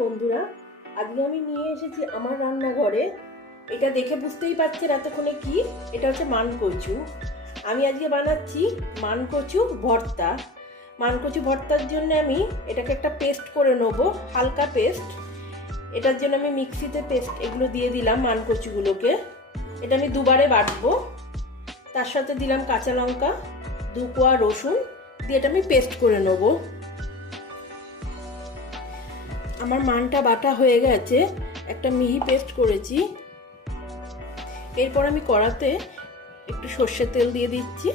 বন্ধুরা, আজকে আমি নিয়ে এসেছি আমার রান্নাঘরে। এটা দেখে বুঝতেই পারছেন এতক্ষণে কি, এটা হচ্ছে মানকচু। আমি আজকে বানাচ্ছি মানকচু ভর্তা। মানকচু ভর্তার জন্য আমি এটাকে একটা পেস্ট করে নেব, হালকা পেস্ট। এটার জন্য আমি মিক্সিতে পেস্ট এগুলো দিয়ে দিলাম মানকচুগুলোকে। এটা আমি দুবারে বাটবো। তার সাথে দিলাম কাঁচা লঙ্কা, 2 কোয়া রসুন দিয়ে এটা আমি পেস্ট করে নেব। আমার মানটা বাটা হয়ে গেছে, একটা মিহি পেস্ট করেছি। এরপর আমি কড়াতে একটু সর্ষের তেল দিয়ে দিচ্ছি।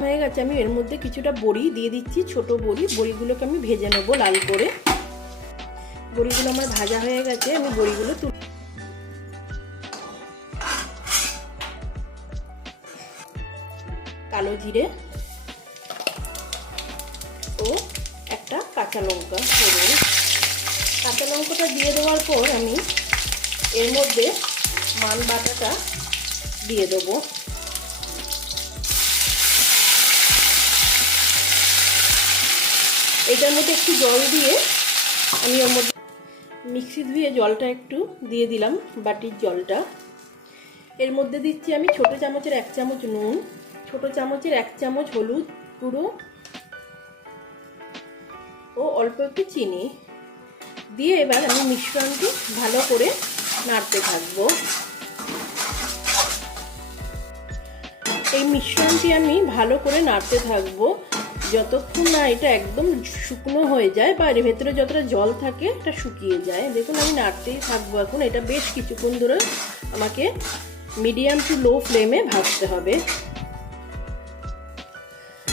হয়ে গেছে, আমি এর মধ্যে কিছুটা বড়ি দিয়ে দিচ্ছি, ছোট বড়ি। বড়িগুলোকে আমি ভেজে নেবো লাল করে। বড়িগুলো আমার ভাজা হয়ে গেছে, আমি বড়িগুলো কালো জিরে ও একটা কাঁচা লঙ্কা ফোড়ন। কাঁচা লঙ্কাটা দিয়ে দেওয়ার পর আমি এর মধ্যে মান বাটাটা দিয়ে দেবো। এটার মধ্যে একটু জল দিয়ে আমি ওর মধ্যে মিক্সি ধুয়ে জলটা একটু দিয়ে দিলাম, বাটির জলটা। এর মধ্যে দিচ্ছি আমি ছোট চামচের 1 চামচ নুন, ছোট চামচের 1 চামচ হলুদ গুঁড়ো ও অল্প একটু চিনি দিয়ে এবার আমি মিশ্রণটি ভালো করে নাড়তে থাকবো। এই মিশ্রণটি আমি ভালো করে নাড়তে থাকবো যতক্ষণ না এটা একদম শুকনো হয়ে যায় বা এর ভেতরে যতটা জল থাকে এটা শুকিয়ে যায়। দেখুন আমি নাড়তেই থাকবো এখন। এটা বেশ কিছুক্ষণ ধরে আমাকে মিডিয়াম টু লো ফ্লেমে ভাজতে হবে।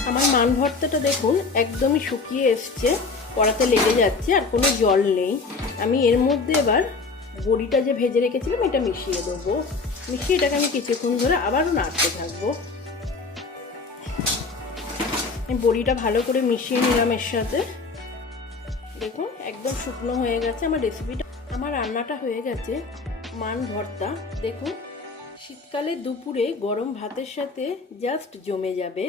আমার মান ভর্তাটা দেখুন একদমই শুকিয়ে এসছে, কড়াতে লেগে যাচ্ছে, আর কোনো জল নেই। আমি এর মধ্যে এবার বড়িটা যে ভেজে রেখেছিলাম এটা মিশিয়ে দেবো। মিশিয়ে এটাকে আমি কিছুক্ষণ ধরে আবারও নাড়তে থাকবো। বড়িটা ভালো করে মিশিয়ে নিলাম এর সাথে। দেখুন একদম শুকনো হয়ে গেছে আমার রেসিপিটা। আমার রান্নাটা হয়ে গেছে মান ভর্তা। দেখুন শীতকালে দুপুরে গরম ভাতের সাথে জাস্ট জমে যাবে।